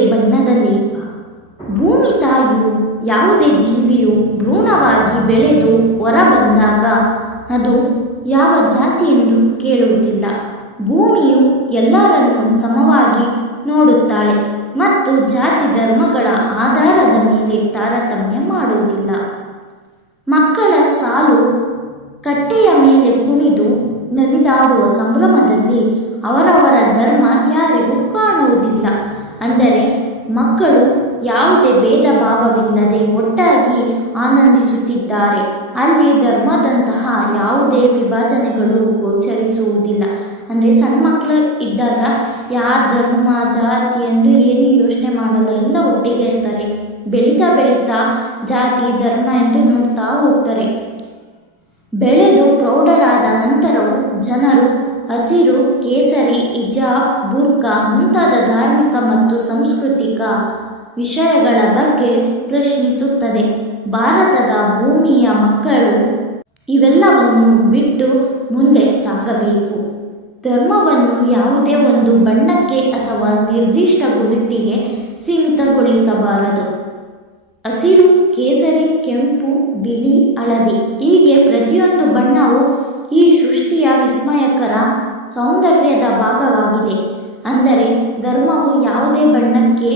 ಬಣ್ಣಕ್ಕೆ ಬಣ್ಣದ ಭೂಮಿ ತಾಯಿಯು ಯಾವುದೇ ಜೀವಿಯು ಭ್ರೂಣವಾಗಿ ಬೆಳೆದು ಹೊರಬಂದಾಗ ಅದು ಯಾವ ಜಾತಿಯನ್ನು ಕೇಳುವುದಿಲ್ಲ. ಭೂಮಿಯು ಎಲ್ಲರನ್ನೂ ಸಮವಾಗಿ ನೋಡುತ್ತಾಳೆ ಮತ್ತು ಜಾತಿ ಧರ್ಮಗಳ ಆಧಾರದ ಮೇಲೆ ತಾರತಮ್ಯ ಮಾಡುವುದಿಲ್ಲ. ಮಕ್ಕಳ ಸಾಲು ಕಟ್ಟೆಯ ಮೇಲೆ ಕುಣಿದು ನಲಿದಾಡುವ ಸಂಭ್ರಮದಲ್ಲಿ ಅವರವರ ಧರ್ಮ ಮಕ್ಕಳು ಯಾವುದೇ ಭೇದ ಭಾವವಿಲ್ಲದೆ ಒಟ್ಟಾಗಿ ಆನಂದಿಸುತ್ತಿದ್ದಾರೆ. ಅಲ್ಲಿ ಧರ್ಮದಂತಹ ಯಾವುದೇ ವಿಭಜನೆಗಳು ಗೋಚರಿಸುವುದಿಲ್ಲ. ಅಂದರೆ ಸಣ್ಣ ಮಕ್ಕಳು ಇದ್ದಾಗ ಯಾವ ಧರ್ಮ, ಜಾತಿ ಎಂದು ಏನು ಯೋಚನೆ ಮಾಡಲ್ಲ, ಎಲ್ಲ ಒಟ್ಟಿಗೆ ಇರ್ತಾರೆ. ಬೆಳೀತಾ ಬೆಳೀತಾ ಜಾತಿ, ಧರ್ಮ ಎಂದು ನೋಡ್ತಾ ಹೋಗ್ತಾರೆ. ಬೆಳೆದು ಪ್ರೌಢರಾದ ನಂತರವೂ ಜನರು, ಹಸಿರು, ಕೇಸರಿ ಇಜಾ ಬುರ್ಕಾ ಮುಂತಾದ ಧಾರ್ಮಿಕ ಮತ್ತು ಸಾಂಸ್ಕೃತಿಕ ವಿಷಯಗಳ ಬಗ್ಗೆ ಪ್ರಶ್ನಿಸುತ್ತದೆ. ಭಾರತದ ಭೂಮಿಯ ಮಕ್ಕಳು ಇವೆಲ್ಲವನ್ನು ಬಿಟ್ಟು ಮುಂದೆ ಸಾಗಬೇಕು. ಧರ್ಮವನ್ನು ಯಾವುದೇ ಒಂದು ಬಣ್ಣಕ್ಕೆ ಅಥವಾ ನಿರ್ದಿಷ್ಟ ಗುರುತಿಗೆ ಸೀಮಿತಗೊಳಿಸಬಾರದು. ಹಸಿರು, ಕೇಸರಿ, ಕೆಂಪು, ಬಿಳಿ, ಹಳದಿ ಹೀಗೆ ಪ್ರತಿಯೊಂದು ಬಣ್ಣವು ಈ ಸೃಷ್ಟಿಯ ವಿಸ್ಮಯಕರ ಸೌಂದರ್ಯದ ಭಾಗವಾಗಿದೆ. ಅಂದರೆ ಧರ್ಮವು ಯಾವುದೇ ಬಣ್ಣಕ್ಕೆ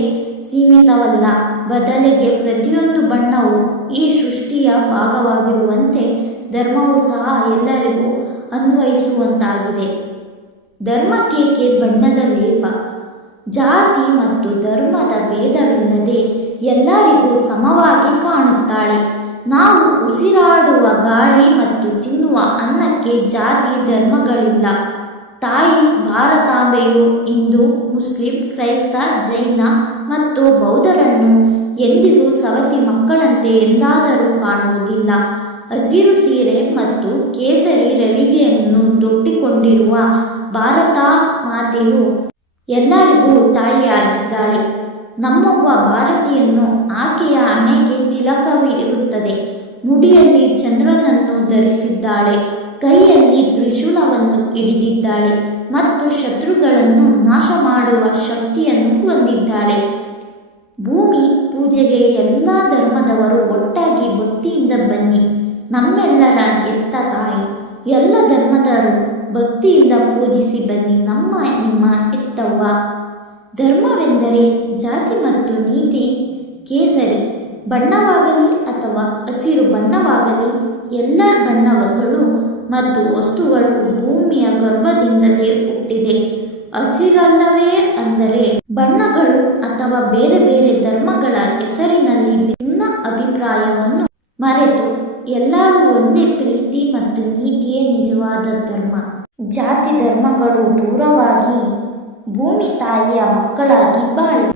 ಸೀಮಿತವಲ್ಲ. ಬದಲಿಗೆ ಪ್ರತಿಯೊಂದು ಬಣ್ಣವು ಈ ಸೃಷ್ಟಿಯ ಭಾಗವಾಗಿರುವಂತೆ ಧರ್ಮವು ಸಹ ಎಲ್ಲರಿಗೂ ಅನ್ವಯಿಸುವಂತಾಗಿದೆ. ಧರ್ಮಕ್ಕೇಕೆ ಬಣ್ಣದ ಲೇಪ ಜಾತಿ ಮತ್ತು ಧರ್ಮದ ಭೇದವಿಲ್ಲದೆ ಎಲ್ಲರಿಗೂ ಸಮವಾಗಿ ಕಾಣುತ್ತಾಳೆ. ನಾವು ಉಸಿರಾಡುವ ಗಾಳಿ ಮತ್ತು ತಿನ್ನುವ ಅನ್ನಕ್ಕೆ ಜಾತಿ ಧರ್ಮಗಳಿಲ್ಲ. ತಾಯಿ ಭಾರತಾಂಬೆಯು ಹಿಂದೂ, ಮುಸ್ಲಿಂ, ಕ್ರೈಸ್ತ, ಜೈನ ಮತ್ತು ಬೌದ್ಧರನ್ನು ಎಂದಿಗೂ ಸವತಿ ಮಕ್ಕಳಂತೆ ಎಂದಾದರೂ ಕಾಣುವುದಿಲ್ಲ. ಹಸಿರು ಸೀರೆ ಮತ್ತು ಕೇಸರಿ ರವಿಗೆಯನ್ನು ತೊಟ್ಟಿಕೊಂಡಿರುವ ಭಾರತ ಮಾತೆಯು ಎಲ್ಲರಿಗೂ ತಾಯಿಯಾಗಿದ್ದಾಳೆ. ನಮ್ಮವ್ವ ಭಾರತಿಯನ್ನು ಆಕೆಯ ಹಣೆಗೆ ತಿಲಕವಿರುತ್ತದೆ. ಮುಡಿಯಲ್ಲಿ ಚಂದ್ರನನ್ನು ಧರಿಸಿದ್ದಾಳೆ. ಕೈಯಲ್ಲಿ ತ್ರಿಶೂಲವನ್ನು ಹಿಡಿದಿದ್ದಾಳೆ ಮತ್ತು ಶತ್ರುಗಳನ್ನು ನಾಶ ಮಾಡುವ ಶಕ್ತಿಯನ್ನು ಹೊಂದಿದ್ದಾಳೆ. ಭೂಮಿ ಪೂಜೆಗೆ ಎಲ್ಲ ಧರ್ಮದವರು ಒಟ್ಟಾಗಿ ಭಕ್ತಿಯಿಂದ ಬನ್ನಿ. ನಮ್ಮೆಲ್ಲರ ಎತ್ತ ತಾಯಿ, ಎಲ್ಲ ಧರ್ಮದವರು ಭಕ್ತಿಯಿಂದ ಪೂಜಿಸಿ ಬನ್ನಿ ನಮ್ಮ ನಿಮ್ಮ ಎತ್ತವ್ವ ಧರ್ಮವೆಂದರೆ ಜಾತಿ ಮತ್ತು ನೀತಿ, ಕೇಸರಿ ಬಣ್ಣವಾಗಲಿ ಅಥವಾ ಹಸಿರು ಬಣ್ಣವಾಗಲಿ, ಎಲ್ಲ ಬಣ್ಣಗಳು ಮತ್ತು ವಸ್ತುಗಳು ಭೂಮಿಯ ಗರ್ಭದಿಂದಲೇ ಹುಟ್ಟಿದೆ. ಹಸಿರಲ್ಲವೇ ಅಂದರೆ ಬಣ್ಣಗಳು ಅಥವಾ ಬೇರೆ ಬೇರೆ ಧರ್ಮಗಳ ಹೆಸರಿನಲ್ಲಿ ಭಿನ್ನ ಅಭಿಪ್ರಾಯವನ್ನು ಮರೆತು ಎಲ್ಲರೂ ಒಂದೇ ಪ್ರೀತಿ ಮತ್ತು ನೀತಿಯೇ ನಿಜವಾದ ಧರ್ಮ. ಜಾತಿ ಧರ್ಮಗಳು ದೂರವಾಗಿ ಭೂಮಿ ತಾಯಿಯ ಮಕ್ಕಳಾಗಿ ಬಾಳಿ